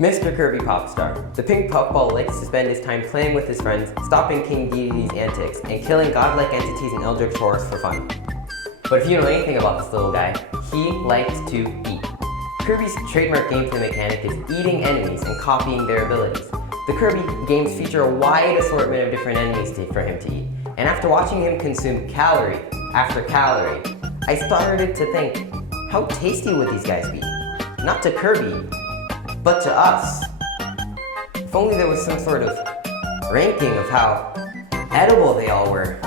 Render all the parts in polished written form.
Mr. Kirby Popstar. The pink puffball likes to spend his time playing with his friends, stopping King Deity's antics, and killing godlike entities and eldritch horrors for fun. But if you know anything about this little guy, he likes to eat. Kirby's trademark gameplay mechanic is eating enemies and copying their abilities. The Kirby games feature a wide assortment of different enemies for him to eat, and after watching him consume calorie after calorie, I started to think, how tasty would these guys be? Not to Kirby, but to us. If only there was some sort of ranking of how edible they all were.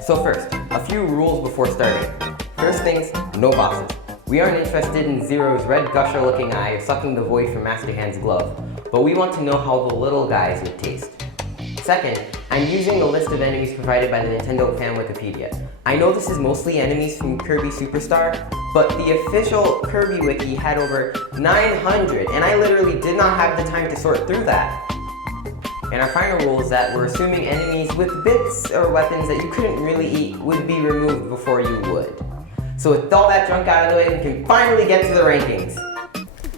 So first, a few rules before starting. First things, no bosses. We aren't interested in Zero's red gusher looking eye or sucking the void from Master Hand's glove, but we want to know how the little guys would taste. Second, I'm using the list of enemies provided by the Nintendo fan Wikipedia. I know this is mostly enemies from Kirby Superstar, but the official Kirby Wiki had over 900, and I literally did not have the time to sort through that. And our final rule is that we're assuming enemies with bits or weapons that you couldn't really eat would be removed before you would. So with all that junk out of the way, we can finally get to the rankings.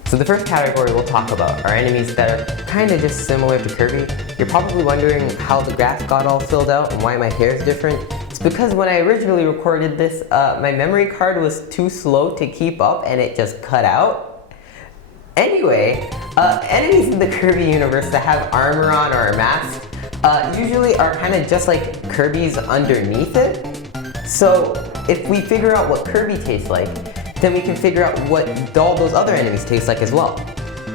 So the first category we'll talk about are enemies that are kinda just similar to Kirby. You're probably wondering how the grass got all filled out and why my hair is different. It's because when I originally recorded this, my memory card was too slow to keep up and it just cut out. Anyway, enemies in the Kirby universe that have armor on or a mask usually are kinda just like Kirby's underneath it. So if we figure out what Kirby tastes like, then we can figure out what all those other enemies taste like as well.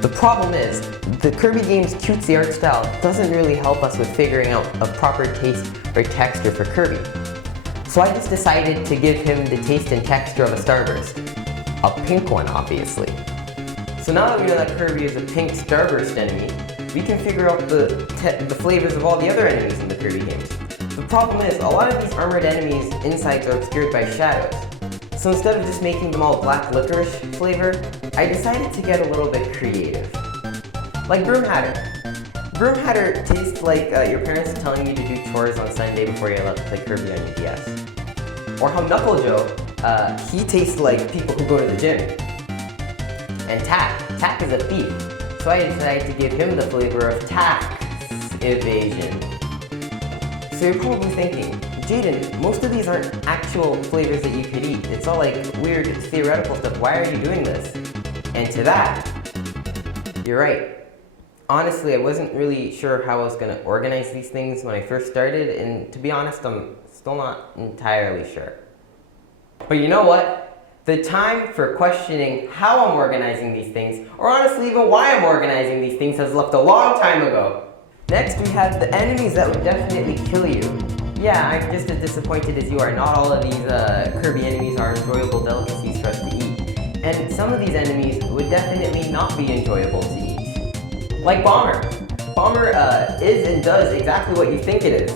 The problem is, the Kirby game's cutesy art style doesn't really help us with figuring out a proper taste or texture for Kirby. So I just decided to give him the taste and texture of a Starburst. A pink one, obviously. So now that we know that Kirby is a pink Starburst enemy, we can figure out the flavors of all the other enemies in the Kirby games. The problem is, a lot of these armored enemies' insides are obscured by shadows. So instead of just making them all black licorice flavor, I decided to get a little bit creative. Like Broom Hatter. Broom Hatter tastes like your parents telling you to do chores on Sunday before you're allowed to play Kirby on your DS. Or how Knuckle Joe, he tastes like people who go to the gym. And Tack. Tack is a thief. So I decided to give him the flavor of tax evasion. So you're probably thinking, Jaden, most of these aren't actual flavors that you could eat. It's all like weird theoretical stuff. Why are you doing this? And to that, you're right. Honestly, I wasn't really sure how I was going to organize these things when I first started, and to be honest, I'm still not entirely sure. But you know what? The time for questioning how I'm organizing these things, or honestly even why I'm organizing these things, has left a long time ago. Next, we have the enemies that would definitely kill you. Yeah, I'm just as disappointed as you are. Not all of these Kirby enemies are enjoyable delicacies for us to eat. And some of these enemies would definitely not be enjoyable to eat. Like Bomber. Bomber is and does exactly what you think it is.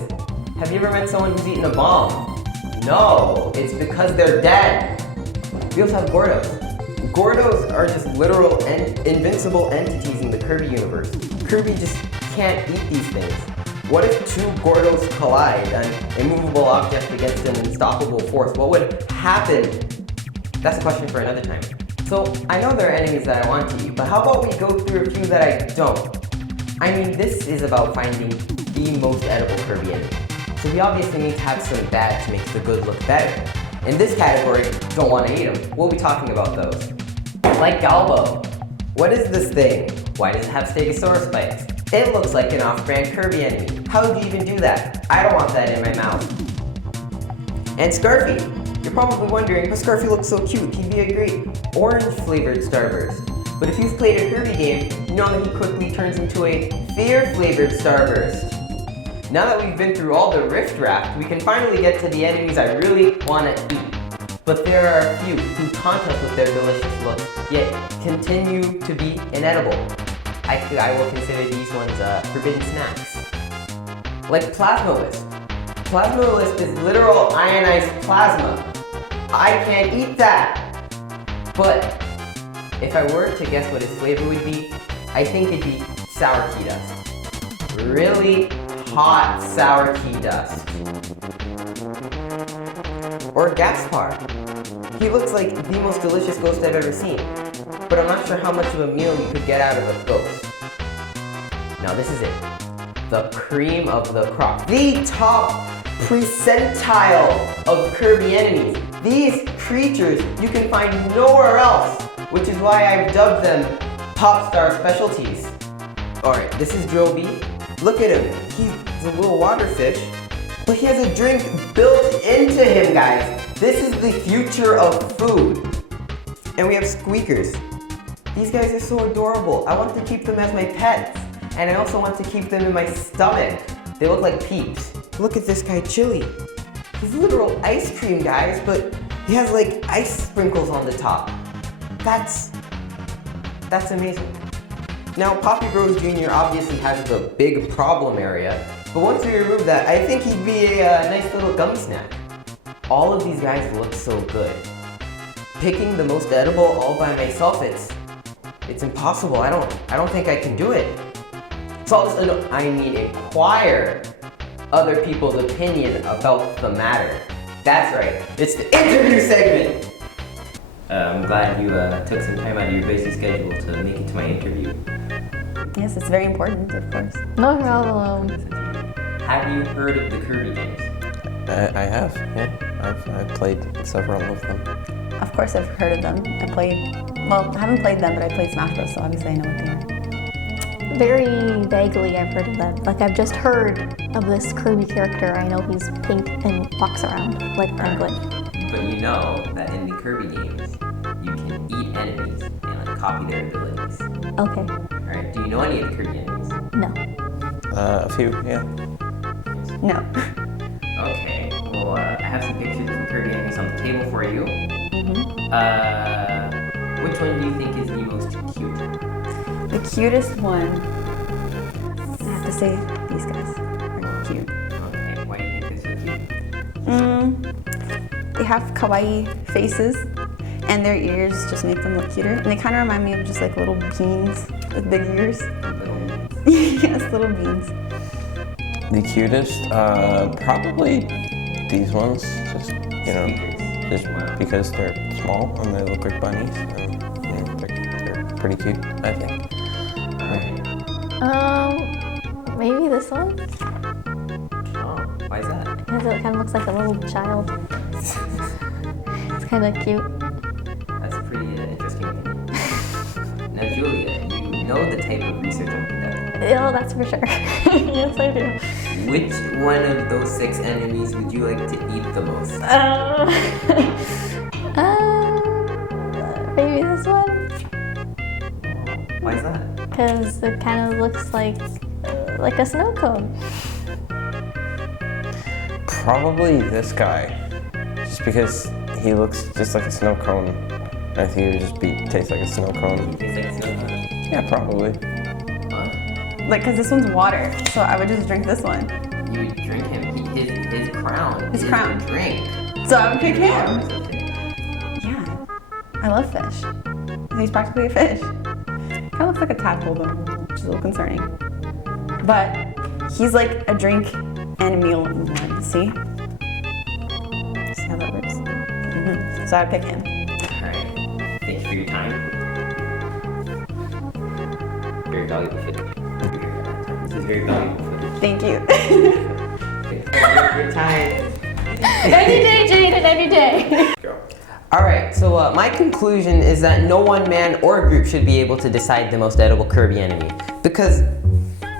Have you ever met someone who's eaten a bomb? No, it's because they're dead. We also have Gordos. Gordos are just literal invincible entities in the Kirby universe. Kirby just can't eat these things. What if two Gordos collide, an immovable object against an unstoppable force? What would happen? That's a question for another time. So, I know there are enemies that I want to eat, but how about we go through a few that I don't? I mean, this is about finding the most edible Kirby enemy. So we obviously need to have some bad to make the good look better. In this category, don't want to eat them. We'll be talking about those. Like Galbo. What is this thing? Why does it have Stegosaurus spikes? It looks like an off-brand Kirby enemy. How would you even do that? I don't want that in my mouth. And Scarfy. You're probably wondering, but Scarfy looks so cute. He'd be a great orange-flavored Starburst. But if you've played a Kirby game, you know that he quickly turns into a fear-flavored Starburst. Now that we've been through all the Rift Raft, we can finally get to the enemies I really want to eat. But there are a few who taunt us with their delicious looks, yet continue to be inedible. I will consider these ones forbidden snacks. Like Plasma Wisp. Plasma Wisp is literal ionized plasma. I can't eat that! But if I were to guess what its flavor would be, I think it'd be sour key dust. Really hot sour key dust. Or Gaspar. He looks like the most delicious ghost I've ever seen. But I'm not sure how much of a meal you could get out of a ghost. Now this is it. The cream of the crop. The top percentile of Kirby enemies. These creatures you can find nowhere else, which is why I've dubbed them Pop Star Specialties. Alright, this is Joby. Look at him. He's a little water fish, but he has a drink built into him, guys. This is the future of food. And we have squeakers. These guys are so adorable. I want to keep them as my pets. And I also want to keep them in my stomach. They look like peeps. Look at this guy, Chili. He's literal ice cream, guys, but he has like ice sprinkles on the top. That's amazing. Now, Poppy Bros Jr. obviously has the big problem area, but once we remove that, I think he'd be a nice little gummy snack. All of these guys look so good. Picking the most edible all by myself, it's impossible. I don't think I can do it. So inquire other people's opinion about the matter. That's right, it's the interview segment! I'm glad you took some time out of your busy schedule to make it to my interview. Yes, it's very important, of course. No problem. Have you heard of the Kirby games? I have, yeah. I've played several of them. Of course I've heard of them. I haven't played them, but I played Smash Bros, so obviously I know what they are. Very vaguely I've heard of them. Like I've just heard of this Kirby character. I know he's pink and walks around like Penguin. But you know that in the Kirby games, you can eat enemies and copy their abilities. Okay. Alright, do you know any of the Kirby enemies? No. A few, yeah. No. Okay, well I have some pictures of some Kirby enemies on the table for you. Which one do you think is the most cute? The cutest one, I have to say these guys are cute. Okay, why do you think they're so cute? They have kawaii faces, and their ears just make them look cuter. And they kind of remind me of just like little beans with big ears. Yes, little beans. The cutest, probably these ones. Just because they're small and they look like bunnies. And they're pretty cute, I think. Maybe this one? Oh, why is that? Because it kind of looks like a little child. It's kind of cute. That's a pretty interesting. Now, Julia, you know the type of research I'm conducting. Oh, that's for sure. Yes, I do. Which one of those 6 enemies would you like to eat the most? Maybe this one? Why is that? Because it kind of looks like a snow cone. Probably this guy. Just because he looks just like a snow cone. I think he would just taste like a snow cone. Tastes like snow cone? Yeah, probably. Huh? Like, cause this one's water, so I would just drink this one. You would drink him. His crown. His crown. Drink. So I would pick him. Yeah. Yeah, I love fish. He's practically a fish. Kind of looks like a tadpole though, which is a little concerning. But he's like a drink and a meal in one. See? See how that works? So I would pick him. Alright. Thank you for your time. Very valuable footage. This is very valuable footage. Thank you. Thank you for your time. Any day, Jaden, any day. Alright, so my conclusion is that no one man or group should be able to decide the most edible Kirby enemy. Because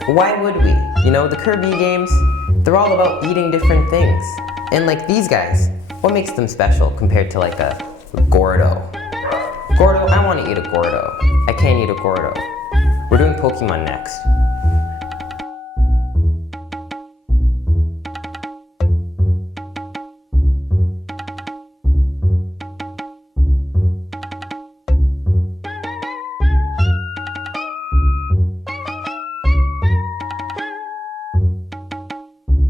why would we? You know, the Kirby games, they're all about eating different things. And like these guys, what makes them special compared to like a Gordo? Gordo, I want to eat a Gordo. I can't eat a Gordo. We're doing Pokemon next.